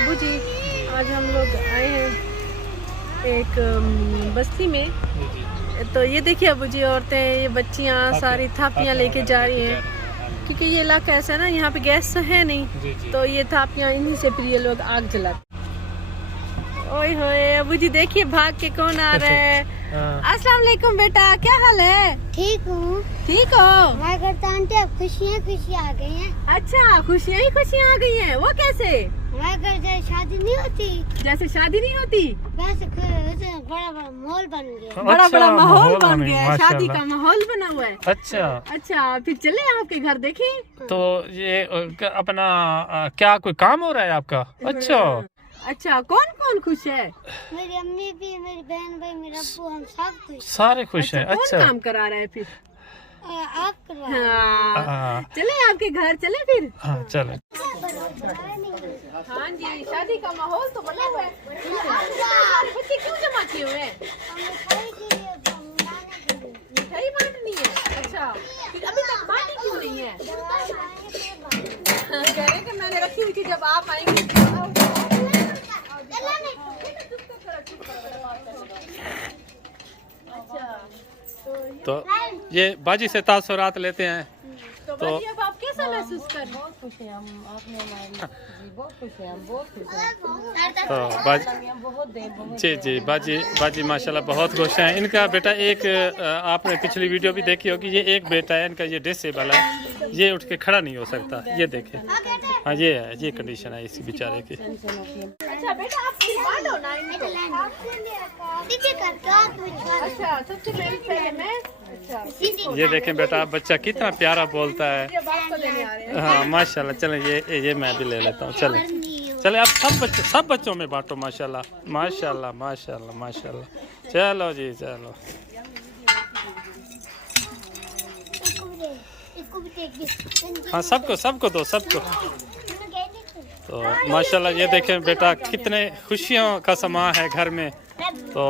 अबू जी, आज हम लोग आए हैं एक बस्ती में। तो ये देखिए अबू जी, औरतें, ये बच्चियाँ सारी थापियाँ लेके जा रही हैं, क्योंकि ये इलाका ऐसा है ना, यहाँ पे गैस तो है नहीं, तो ये थापियाँ इन्हीं से फिर ये लोग आग जलाते। ओए होए अबू जी, देखिए भाग के कौन आ रहा है। अस्सलाम वालेकुम बेटा, क्या हाल है? ठीक हूँ। ठीक हो? हमारे घर तो आंटी अब खुशियाँ आ गई हैं। अच्छा, खुशियाँ ही खुशियाँ आ गई हैं। वो कैसे? हमारे घर जैसे शादी नहीं होती, जैसे शादी नहीं होती वैसे बड़ा बड़ा माहौल बन गया। बड़ा बड़ा माहौल बन गया है, शादी का माहौल बना हुआ है। अच्छा अच्छा, फिर चले आपके घर देखें। तो ये अपना क्या कोई काम हो रहा है आपका? अच्छा अच्छा, कौन कौन खुश है? मेरी अम्मी भी, मेरी बहन भाई, मेरा अब्बू, हम सब खुश। सारे खुश हैं। कौन अच्छा काम करा रहा है फिर? आप करवा। हाँ, चले आपके घर, चले फिर। हाँ चलो। हाँ जी, शादी का माहौल तो बना हुआ है। सारे बच्चे क्यों जमा किए हुए हैं? मिठाई बांटनी है। अच्छा, फिर अभी तक बांटी क्यों नहीं है? कह रहे कि मैंने रखी हुई थी, जब आप आएंगे। तो ये बाजी से तासुरात लेते हैं। तो बाजी, अब आप कैसा महसूस कर रहे हैं? बहुत खुश हैं हम, आपने बहुत खुश हैं हम, बहुत खुश हैं। तो बाजी बहुत जी जी, बाजी माशाल्लाह बहुत खुश हैं। इनका बेटा एक आपने पिछली वीडियो भी देखी होगी, ये एक बेटा है इनका, ये डिसेबल है, ये उठ के खड़ा नहीं हो सकता। ये देखें, हाँ ये है, ये कंडीशन है इसी बेचारे की। अच्छा बेटा, आप बांटो ना इनको। अच्छा, सबसे पहले मैं। अच्छा, ये देखें बेटा, बच्चा कितना प्यारा बोलता है। ये बात तो लेने आ रहे हैं। हाँ माशाल्लाह। चलें ये मैं भी ले लेता हूँ। चलें चले, आप सब बच्चों में बांटो। माशाल्लाह माशाल्लाह माशाल्लाह माशाल्लाह। चलो जी चलो। हाँ सबको दो, सबको। तो माशाल्लाह ये देखें बेटा, कितने खुशियों का समा है घर में। तो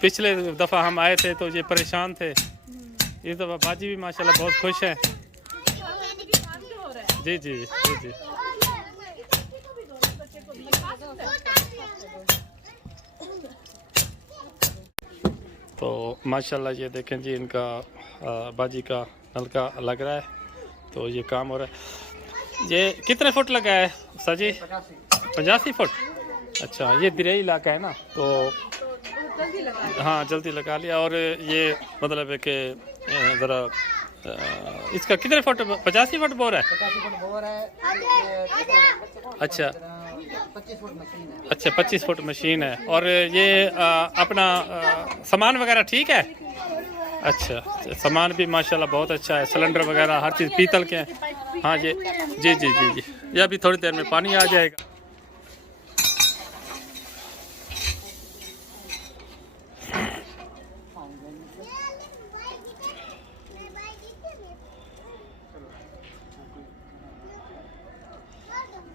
पिछले दफ़ा हम आए थे तो ये परेशान थे, इस दफ़ा बाजी भी माशाल्लाह बहुत खुश है। जी जी जी जी। तो माशाल्लाह ये देखें जी, इनका बाजी का नलका लग रहा है, तो ये काम हो रहा है। ये कितने फुट लगा है सर जी? 85 फुट। अच्छा, ये दरियाई इलाका है ना, तो हाँ जल्दी लगा लिया। और ये मतलब है कि ज़रा इसका कितने फुट? 85 फुट बोर है। 85 फुट बोर है। अच्छा 25 फुट मशीन है। और ये अपना सामान वगैरह ठीक है? अच्छा, सामान भी माशाल्लाह बहुत अच्छा है, सिलेंडर वगैरह हर चीज़ पीतल के हैं। हाँ जी जी जी जी जी, ये अभी थोड़ी देर में पानी आ जाएगा।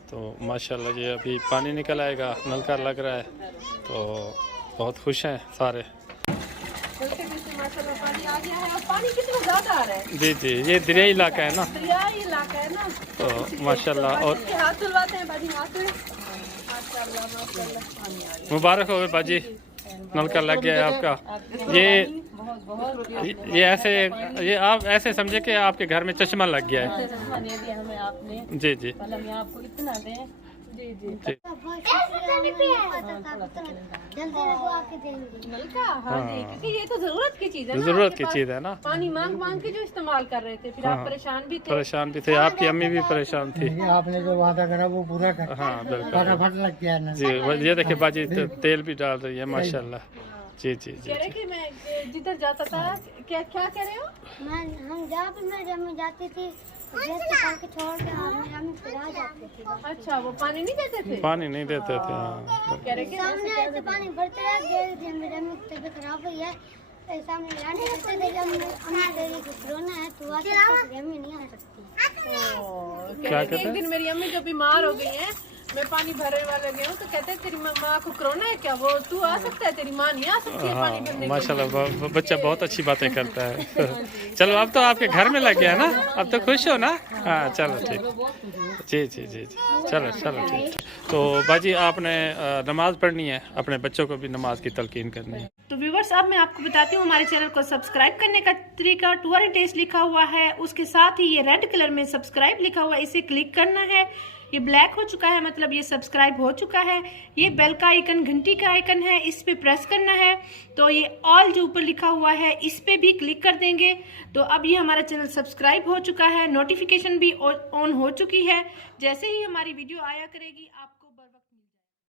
तो माशाल्लाह ये अभी पानी निकल आएगा, नलका लग रहा है, तो बहुत खुश हैं सारे। माशाल्लाह पानी आ गया है, और पानी कितना ज़्यादा आ रहा है। जी जी, ये दरियाई इलाका है ना, दरियाई इलाका है ना, तो माशाल्लाह। और हाथ धुलवाते हैं बाजी, हाथ में। माशाल्लाह माशाल्लाह, मुबारक हो बाजी, नलका लग गया है आपका। ये आप ऐसे समझे कि आपके घर में चश्मा लग गया है। हमें आपने जी जी हम आपको इतना दें। जी जी। जी। नलका, हाँ जी, क्योंकि ये तो जरूरत की चीज़ है ना, ज़रूरत आपके की पास चीज़ है ना। पानी मांग मांग के जो इस्तेमाल कर रहे थे, फिर आप हाँ। परेशान भी थे। परेशान भी थे, आपकी अम्मी भी परेशान थी। आपने जो वादा करा वो पूरा कर। हाँ बिल्कुल फटाफट लग गया ना। जी। ये देखिए बाजी तेल भी डाल रही है माशाल्लाह। जी जी जी कह रहे कि मैं जिधर जाता था, क्या क्या कह रहे हो? हम जहाँ पे मेरी अम्मी जाती थी, ड्रेस निकाल के छोड़ के मेरी अम्मी फिर आ जाती थी। अच्छा, वो पानी नहीं देते थे? पानी नहीं देते थे। हाँ कह रहे कि सामने ऐसे पानी भरते रहे, मेरी अम्मी की तबीयत खराब हुई है, सामने लाने करते थे। जब अम्मी कह कि कोरोना है तो आज मेरी अम्मी नहीं आ सकती। क्या कहते हैं? एक दिन मेरी अम्मी जब बीमार हो गई हैं, मैं पानी भरने वाला गया हूँ तो कहते हैं तेरी माँ को कोरोना है क्या, वो तू आ सकता है, तेरी माँ नहीं आ सकती है पानी भरने के लिए। माशाल्लाह बच्चा बहुत अच्छी बातें करता है। चलो अब तो आपके घर में लग गया ना, अब तो खुश हो ना? हाँ चलो ठीक, जी जी जी जी, चलो चलो ठीक। तो बाजी आपने नमाज पढ़नी है, अपने बच्चों को भी नमाज की तलकीन करनी है। तो व्यूवर्स अब मैं आपको बताती हूँ हमारे चैनल को सब्सक्राइब करने का तरीका। टूर एंड टेस्ट लिखा हुआ है, उसके साथ ही ये रेड कलर में सब्सक्राइब लिखा हुआ है, इसे क्लिक करना है। ये ब्लैक हो चुका है, मतलब ये सब्सक्राइब हो चुका है। ये बेल का आइकन, घंटी का आइकन है, इस पे प्रेस करना है। तो ये ऑल जो ऊपर लिखा हुआ है इस पे भी क्लिक कर देंगे। तो अब ये हमारा चैनल सब्सक्राइब हो चुका है, नोटिफिकेशन भी ऑन हो चुकी है। जैसे ही हमारी वीडियो आया करेगी आप